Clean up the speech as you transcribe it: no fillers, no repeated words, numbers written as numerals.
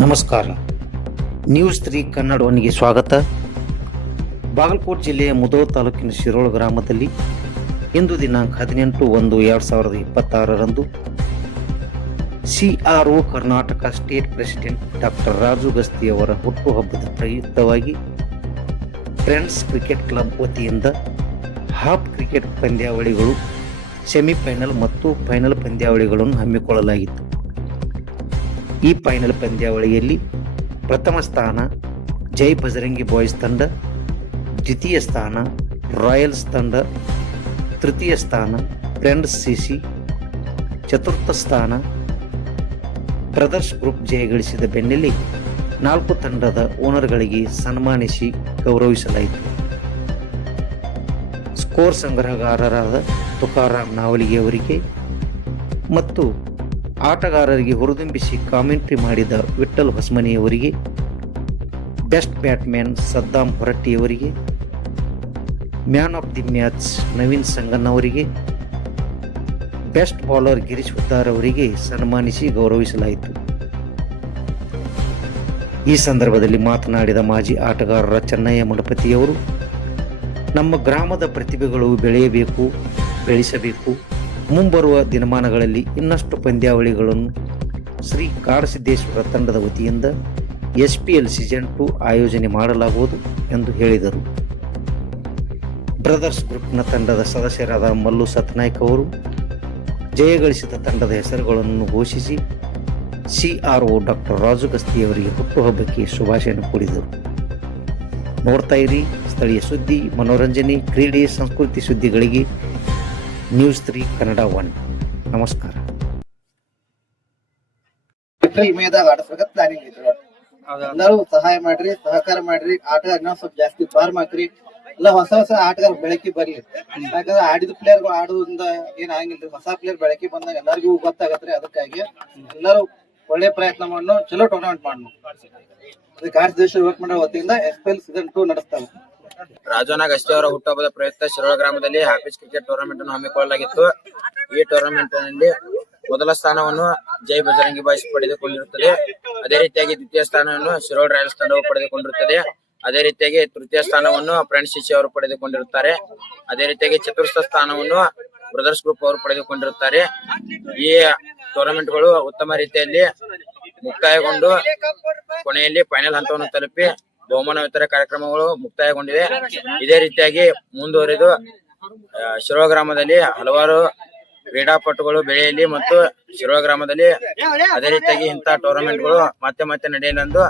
ನಮಸ್ಕಾರ. ನ್ಯೂಸ್ 3 ಕನ್ನಡ ಒನ್ಗೆ ಸ್ವಾಗತ. ಬಾಗಲಕೋಟೆ ಜಿಲ್ಲೆಯ ಮುಧೋಳ ತಾಲೂಕಿನ ಶಿರೋಳ ಗ್ರಾಮದಲ್ಲಿ ಇಂದು ದಿನಾಂಕ 18/1/2026ರಂದು CRO Karnataka state president doctor Raju Gasti ಅವರ ಹುಟ್ಟುಹಬ್ಬದ ಪ್ರಯುಕ್ತವಾಗಿ ಫ್ರೆಂಡ್ಸ್ ಕ್ರಿಕೆಟ್ ಕ್ಲಬ್ ವತಿಯಿಂದ ಹಾಫ್ ಕ್ರಿಕೆಟ್ ಪಂದ್ಯಾವಳಿಗಳು, ಸೆಮಿಫೈನಲ್ ಮತ್ತು ಫೈನಲ್ ಪಂದ್ಯಾವಳಿಗಳನ್ನು ಹಮ್ಮಿಕೊಳ್ಳಲಾಗಿತ್ತು. ಈ ಫೈನಲ್ ಪಂದ್ಯಾವಳಿಯಲ್ಲಿ ಪ್ರಥಮ ಸ್ಥಾನ ಜೈ ಬಜರಂಗಿ ಬಾಯ್ಸ್ ತಂಡ, ದ್ವಿತೀಯ ಸ್ಥಾನ ರಾಯಲ್ಸ್ ತಂಡ, ತೃತೀಯ ಸ್ಥಾನ ಫ್ರೆಂಡ್ಸ್ ಸಿಸಿ, ಚತುರ್ಥ ಸ್ಥಾನ ಬ್ರದರ್ಸ್ ಗ್ರೂಪ್ ಜಯಗಳಿಸಿದ ಬೆನ್ನಲ್ಲೇ 4 ತಂಡದ ಓನರ್ಗಳಿಗೆ ಸನ್ಮಾನಿಸಿ ಗೌರವಿಸಲಾಯಿತು. ಸ್ಕೋರ್ ಸಂಗ್ರಹಗಾರರಾದ ತುಕಾರಾಮ್ ನಾವಲಿಗೆ ಅವರಿಗೆ ಮತ್ತು ಆಟಗಾರರಿಗೆ ಹುರಿದುಂಬಿಸಿ ಕಾಮೆಂಟ್ರಿ ಮಾಡಿದ ವಿಠ್ಠಲ್ ಹೊಸಮನಿಯವರಿಗೆ, ಬೆಸ್ಟ್ ಬ್ಯಾಟ್ಮನ್ ಸದ್ದಾಂ ಹೊರಟ್ಟಿಯವರಿಗೆ, man of the match Naveen Sangan ಅವರಿಗೆ, ಬೆಸ್ಟ್ ಬೌಲರ್ ಗಿರೀಶ್ ಉದ್ದಾರ್ ಅವರಿಗೆ ಸನ್ಮಾನಿಸಿ ಗೌರವಿಸಲಾಯಿತು. ಈ ಸಂದರ್ಭದಲ್ಲಿ ಮಾತನಾಡಿದ ಮಾಜಿ ಆಟಗಾರರ ಚೆನ್ನಯ್ಯ ಮಡಪತಿಯವರು, ನಮ್ಮ ಗ್ರಾಮದ ಪ್ರತಿಭೆಗಳು ಬೆಳೆಸಬೇಕು. ಮುಂಬರುವ ದಿನಮಾನಗಳಲ್ಲಿ ಇನ್ನಷ್ಟು ಪಂದ್ಯಾವಳಿಗಳನ್ನು ಶ್ರೀ ಕಾಡಸಿದ್ದೇಶ್ವರ ತಂಡದ ವತಿಯಿಂದ SPL ಸೀಸನ್ 2 ಆಯೋಜನೆ ಮಾಡಲಾಗುವುದು ಎಂದು ಹೇಳಿದರು. ಬ್ರದರ್ಸ್ ಗ್ರೂಪ್ನ ತಂಡದ ಸದಸ್ಯರಾದ ಮಲ್ಲು ಸತ್ನಾಯ್ಕ ಅವರು ಜಯಗಳಿಸಿದ ತಂಡದ ಹೆಸರುಗಳನ್ನು ಘೋಷಿಸಿ CRO ಡಾಕ್ಟರ್ ರಾಜು ಗಸ್ತಿ ಅವರಿಗೆ ಹುಟ್ಟುಹಬ್ಬಕ್ಕೆ ಶುಭಾಶಯ ಕೋರಿದರು. ನೋಡ್ತಾ ಇರಿ ಸ್ಥಳೀಯ ಸುದ್ದಿ, ಮನೋರಂಜನೆ, ಕ್ರೀಡೆ, ಸಂಸ್ಕೃತಿ ಸುದ್ದಿಗಳಿಗೆ ನ್ಯೂಸ್ 3 ಕನ್ನಡ 1. ನಮಸ್ಕಾರ. ಎಲ್ಲರೂ ಸಹಾಯ ಮಾಡ್ರಿ, ಸಹಕಾರ ಮಾಡ್ರಿ. ಆಟಗಾರ ಇನ್ನೊಂದ್ ಸ್ವಲ್ಪ ಜಾಸ್ತಿ ಫಾರ್ಮ್ ಹಾಕ್ರಿ. ಎಲ್ಲ ಹೊಸ ಆಟಗಾರ ಬೆಳಕಿ ಬರ್ಲಿ. ಯಾಕಂದ್ರೆ ಆಡಿದ ಪ್ಲೇಯರ್ ಆಡುವುದರಿಂದ ಏನ್ ಆಗಂಗಿಲ್ರಿ. ಹೊಸ ಪ್ಲೇಯರ್ ಬೆಳಕಿ ಬಂದಾಗ ಎಲ್ಲರಿಗೂ ಗೊತ್ತಾಗತ್ರಿ. ಅದಕ್ಕಾಗಿ ಎಲ್ಲರೂ ಒಳ್ಳೆ ಪ್ರಯತ್ನ ಮಾಡೋಣ, ಚಲೋ ಟೂರ್ನಮೆಂಟ್ ಮಾಡೋಣ. ದೇಶ ವರ್ಕ್ ಮಾಡೋ ವತಿಯಿಂದ SPL ಸೀಸನ್ 2 ನಡೆಸ್ತಾರೆ. ರಾಜಣ್ಣ ಗಸ್ತಿ ಅವರ ಹುಟ್ಟುಹಬ್ಬದ ಪ್ರಯುಕ್ತ ಶಿರೋಳ ಗ್ರಾಮದಲ್ಲಿ ಹ್ಯಾಪೀಸ್ ಕ್ರಿಕೆಟ್ ಟೂರ್ನಮೆಂಟ್ ಅನ್ನು ಹಮ್ಮಿಕೊಳ್ಳಲಾಗಿತ್ತು. ಈ ಟೂರ್ನಮೆಂಟ್ ನಲ್ಲಿ ಮೊದಲ ಸ್ಥಾನವನ್ನು ಜೈ ಬಜರಂಗಿ ಬಾಯ್ಸ್ ಪಡೆದುಕೊಂಡಿರುತ್ತದೆ. ಅದೇ ರೀತಿಯಾಗಿ ದ್ವಿತೀಯ ಸ್ಥಾನವನ್ನು ಶಿರೋಳ ರಾಯಲ್ಸ್ ತಂಡವು ಪಡೆದುಕೊಂಡಿರುತ್ತದೆ. ಅದೇ ರೀತಿಯಾಗಿ ತೃತೀಯ ಸ್ಥಾನವನ್ನು ಫ್ರೆಂಡ್ಸ್ ಸಿಸಿ ಅವರು ಪಡೆದುಕೊಂಡಿರುತ್ತಾರೆ. ಅದೇ ರೀತಿಯಾಗಿ ಚತುರ್ಥ ಸ್ಥಾನವನ್ನು ಬ್ರದರ್ಸ್ ಗ್ರೂಪ್ ಅವರು ಪಡೆದುಕೊಂಡಿರುತ್ತಾರೆ. ಈ ಟೂರ್ನಮೆಂಟ್ಗಳು ಉತ್ತಮ ರೀತಿಯಲ್ಲಿ ಮುಕ್ತಾಯಗೊಂಡು ಕೊನೆಯಲ್ಲಿ ಫೈನಲ್ ಹಂತವನ್ನು ತಲುಪಿ ಬಹುಮಾನ ವಿತರಣೆ ಕಾರ್ಯಕ್ರಮಗಳು ಮುಕ್ತಾಯಗೊಂಡಿವೆ. ಇದೇ ರೀತಿಯಾಗಿ ಮುಂದುವರೆದು ಶಿರೋಳ ಗ್ರಾಮದಲ್ಲಿ ಹಲವಾರು ಕ್ರೀಡಾಪಟುಗಳು ಬೆಳೆಯಲಿ ಮತ್ತು ಶಿರೋಳ ಗ್ರಾಮದಲ್ಲಿ ಅದೇ ರೀತಿಯಾಗಿ ಇಂತಹ ಟೂರ್ನಮೆಂಟ್ಗಳು ಮತ್ತೆ ನಡೆಯಲೆಂದು